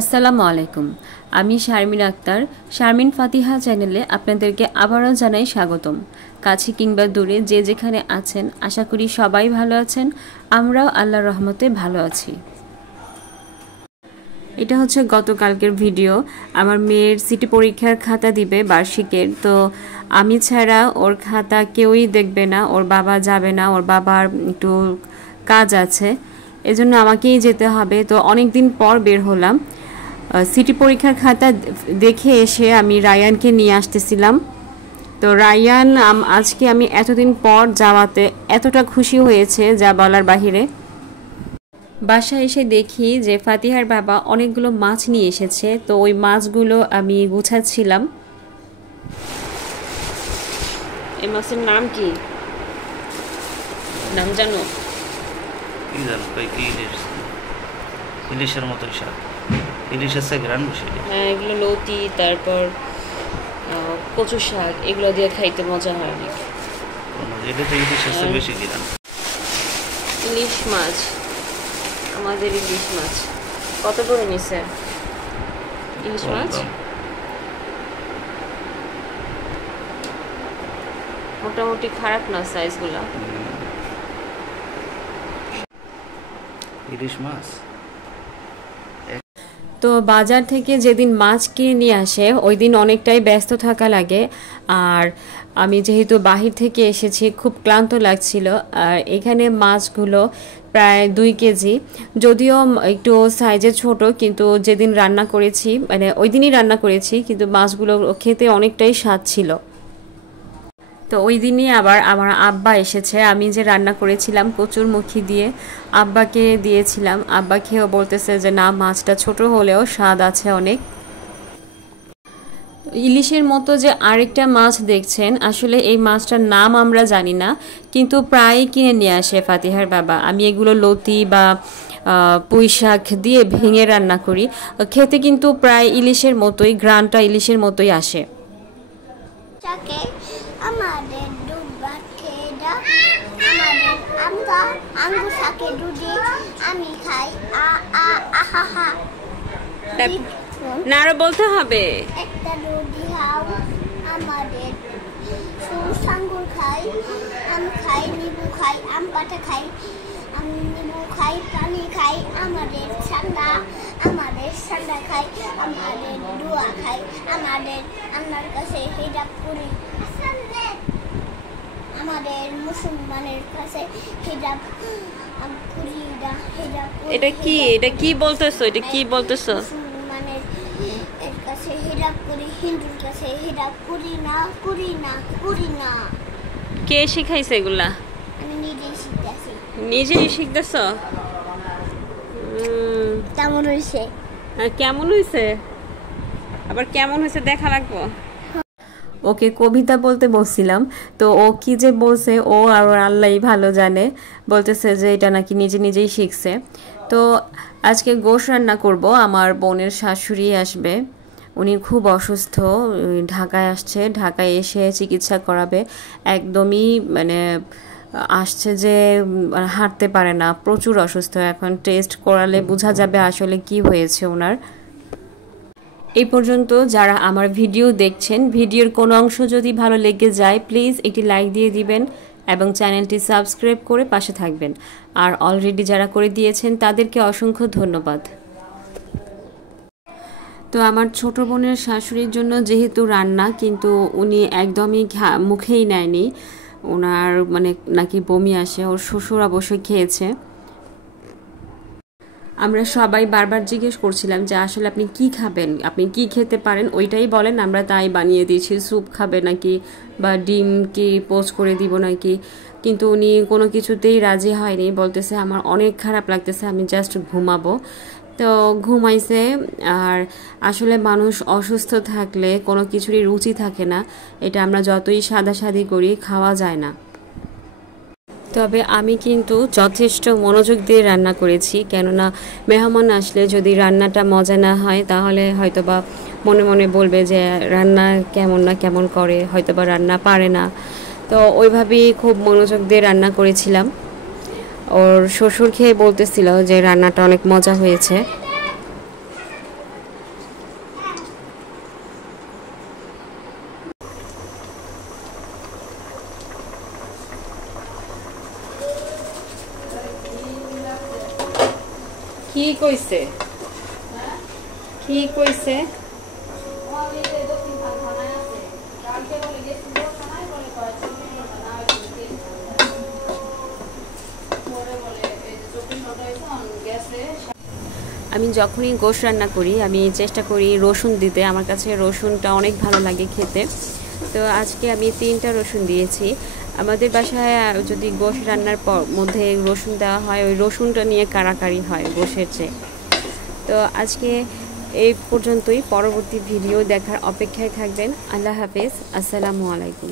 আসসালামু আলাইকুম। আমি শারমিন আক্তার। শারমিন ফাতিহা চ্যানেলে আপনাদেরকে আবারও জানাই স্বাগতম। কাছে কিংবা দূরে যে যেখানে আছেন, আশা করি সবাই ভালো আছেন। আমরাও আল্লাহর রহমতে ভালো আছি। এটা হচ্ছে গতকালকের ভিডিও। আমার মেয়ের সিটি পরীক্ষার খাতা দিবে বার্ষিকের, তো আমি ছাড়া ওর খাতা কেউই দেখবে না, ওর বাবা যাবে না, ওর বাবার একটু কাজ আছে, এজন্য আমাকেই যেতে হবে। তো অনেক দিন পর বের হলাম। সিটি পরীক্ষার খাতা দেখে এসে আমি রায়ানকে নিয়ে আসতেছিলাম। তো রায়ান আজকে আমি এতদিন পর যাওয়াতে এতটা খুশি হয়েছে যা বলার বাহিরে। বাসায় এসে দেখি যে ফাতিহার বাবা অনেকগুলো মাছ নিয়ে এসেছে, তো ওই মাছগুলো আমি গুছাচ্ছিলাম। এই মাছের নাম কি, নাম জানো? ইলিশের মতো শাক, ইলিশের শাক রান্না বসে। হ্যাঁ, এগুলো লতি, তারপর কচু শাক, এগুলো দিয়ে খাইতে মজা হয় অনেক। এটাতে ইলিশের শাক বেশি দিলাম। ইলিশ মাছ, আমাদের ইলিশ মাছ কত করে নিছে? ইলিশ মাছ মোটামুটি খারাপ না সাইজগুলা। ইলিশ মাছ তো বাজার থেকে যেদিন মাছ কিনে নিয়ে আসে ওই দিন অনেকটাই ব্যস্ত থাকা লাগে। আর আমি যেহেতু বাহির থেকে এসেছি, খুব ক্লান্ত লাগছিল। আর এখানে মাছগুলো প্রায় 2 কেজি, যদিও একটু সাইজে ছোট, কিন্তু যেদিন রান্না করেছি, মানে ওই দিনই রান্না করেছি, কিন্তু মাছগুলো খেতে অনেকটাই স্বাদ ছিল। তো ওই দিনই আবার আমার আব্বা এসেছে। আমি যে রান্না করেছিলাম কচুরমুখী দিয়ে আব্বাকে দিয়েছিলাম। আব্বা খেয়েও বলতেছে যে না, মাছটা ছোট হলেও স্বাদ আছে অনেক। ইলিশের মতো যে আরেকটা মাছ দেখছেন, আসলে এই মাছটার নাম আমরা জানি না, কিন্তু প্রায়ই কিনে নিয়ে আসে ফাতিহার বাবা। আমি এগুলো লতি বা পুঁই শাক দিয়ে ভেঙে রান্না করি, খেতে কিন্তু প্রায় ইলিশের মতোই, ঘ্রাণটা ইলিশের মতোই আসে। আমাদের দুধ ভাত খেয়ে দাও, আমাদের আমরা আঙ্গুর শাকে দুধে আমি খাই আহা। না, আরো বলতে হবে। একটা দুধ খাও, আমাদের আঙ্গুর খাই, আম খাই, নিবু খাই, আম পাতা খাই, আমি নিবু খাই, পানি খাই, আমাদের ঠান্ডা খাই, আমাদের দোয়া খাই, আমাদের আল্লাহর কাছে হিজাব করি, আমাদের মুসলমানের কাছে হিজাব করি না, হিজাব। এটা কি বলতেছো? এটা কি বলতেছো? মুসলমানের এর কাছে হিজাব করি, হিন্দুর কাছে হিজাব করি না। কে শিখাইছে এগুলা? আমি নিজেই শিখতেছি। নিজেই শিখতেছো? কেমন হয়েছে? কেমন হয়েছে? আবার কেমন হয়েছে দেখা লাগবো। ওকে কবিতা বলতে বলছিলাম, তো ও কি যে বলছে ও আর আল্লাহই ভালো জানে। বলতেছে যে এটা নাকি নিজেই শিখছে। তো আজকে গোশ রান্না করব। আমার বোনের শাশুড়ি আসবে, উনি খুব অসুস্থ, ঢাকায় আসছে, ঢাকায় এসে চিকিৎসা করাবে। একদমই মানে আসছে যে হাঁটতে পারে না, প্রচুর অসুস্থ। এখন টেস্ট করালে বোঝা যাবে আসলে কি হয়েছে ওনার। এই পর্যন্ত যারা আমার ভিডিও দেখছেন, ভিডিওর কোনো অংশ যদি ভালো লেগে যায় প্লিজ একটি লাইক দিয়ে দিবেন এবং চ্যানেলটি সাবস্ক্রাইব করে পাশে থাকবেন। আর অলরেডি যারা করে দিয়েছেন তাদেরকে অসংখ্য ধন্যবাদ। তো আমার ছোট বোনের শাশুড়ির জন্য যেহেতু রান্না, কিন্তু উনি একদমই মুখেই নেয়নি, ওনার মানে নাকি বমি আসে। ওর শ্বশুর অবশ্যই খেয়েছে। আমরা সবাই বারবার জিজ্ঞেস করছিলাম যে আসলে আপনি কি খাবেন, আপনি কি খেতে পারেন ওইটাই বলেন, আমরা তাই বানিয়ে দিয়েছি। স্যুপ খাবে নাকি বা ডিম কি পোচ করে দিব নাকি, কিন্তু উনি কোনো কিছুতেই রাজি হয়নি। বলতেছে আমার অনেক খারাপ লাগতেছে, আমি জাস্ট ঘুমাবো। তো ঘুমাইছে। আর আসলে মানুষ অসুস্থ থাকলে কোনো কিছুরই রুচি থাকে না, এটা আমরা যতই সাদাসাদি করি খাওয়া যায় না। তবে আমি কিন্তু যথেষ্ট মনোযোগ দিয়ে রান্না করেছি, কেননা মেহমান আসলে যদি রান্নাটা মজা না হয় তাহলে হয়তোবা মনে মনে বলবে যে রান্না কেমন করে, হয়তোবা রান্না পারে না। তো ওইভাবেই খুব মনোযোগ দিয়ে রান্না করেছিলাম। ওর শ্বশুর খেয়ে বলতেছিল যে রান্নাটা অনেক মজা হয়েছে। কি কইছে কি কইছে আমি যখনই গোশ রান্না করি আমি চেষ্টা করি রসুন দিতে। আমার কাছে রসুনটা অনেক ভালো লাগে খেতে। তো আজকে আমি 3টা রসুন দিয়েছি। আমাদের বাসায় যদি গোশ রান্নার মধ্যে রসুন দেওয়া হয় ওই রসুনটা নিয়ে কাড়াকাড়ি হয় গোশের চেয়ে। তো আজকে এই পর্যন্তই। পরবর্তী ভিডিও দেখার অপেক্ষায় থাকবেন। আল্লাহ হাফেজ। আসসালামু আলাইকুম।